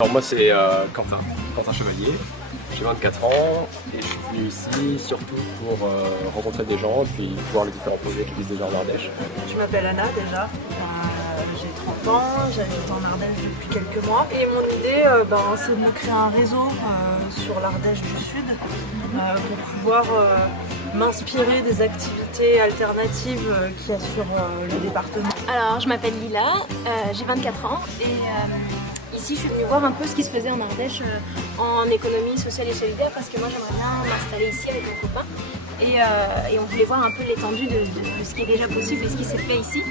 Alors moi c'est Quentin Chevalier, j'ai 24 ans et je suis venu ici surtout pour rencontrer des gens puis voir les différents projets qui existent déjà en Ardèche. Je m'appelle Anna déjà, j'ai 30 ans, j'habite en Ardèche depuis quelques mois et mon idée c'est de me créer un réseau sur l'Ardèche du Sud pour pouvoir m'inspirer des activités alternatives qu'il y a sur le département. Alors je m'appelle Lila, j'ai 24 ans et ici je suis venue voir un peu ce qui se faisait en Ardèche en économie sociale et solidaire parce que moi j'aimerais bien m'installer ici avec mon copain et on voulait voir un peu l'étendue de ce qui est déjà possible et ce qui s'est fait ici.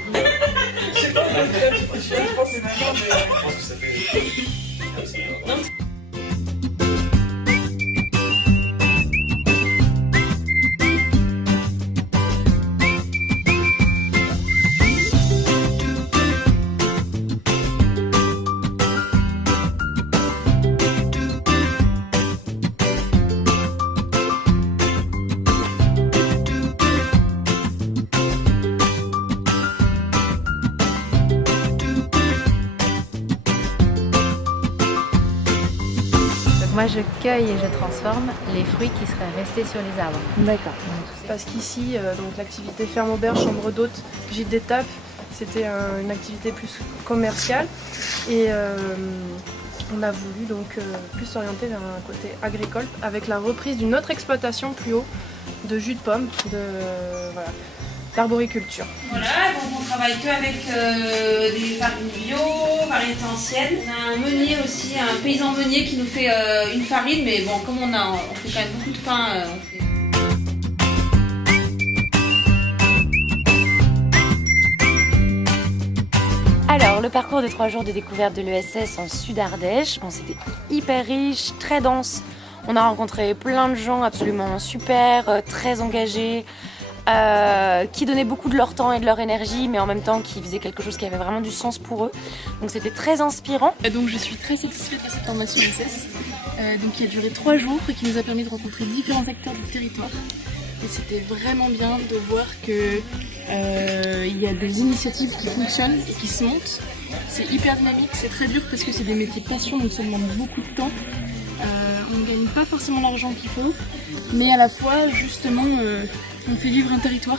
Moi je cueille et je transforme les fruits qui seraient restés sur les arbres. D'accord. Parce qu'ici, donc l'activité ferme auberge, chambre d'hôte, gîte d'étape, c'était une activité plus commerciale et on a voulu donc plus s'orienter vers un côté agricole avec la reprise d'une autre exploitation plus haut de jus de pomme, d'arboriculture. Voilà, donc on travaille que avec des farines bio, variétés anciennes. On a un meunier aussi, un paysan meunier qui nous fait une farine, mais bon, comme on fait quand même beaucoup de pain, on fait... Alors, le parcours de 3 jours de découverte de l'ESS en Sud-Ardèche, c'était hyper riche, très dense. On a rencontré plein de gens absolument super, très engagés, qui donnaient beaucoup de leur temps et de leur énergie, mais en même temps qui faisaient quelque chose qui avait vraiment du sens pour eux. Donc c'était très inspirant. Donc je suis très satisfaite de cette formation ESS, qui a duré 3 jours et qui nous a permis de rencontrer différents acteurs du territoire. Et c'était vraiment bien de voir que il y a des initiatives qui fonctionnent et qui se montent. C'est hyper dynamique, c'est très dur parce que c'est des métiers de passion, donc ça demande beaucoup de temps. On ne gagne pas forcément l'argent qu'il faut, mais à la fois justement on fait vivre un territoire.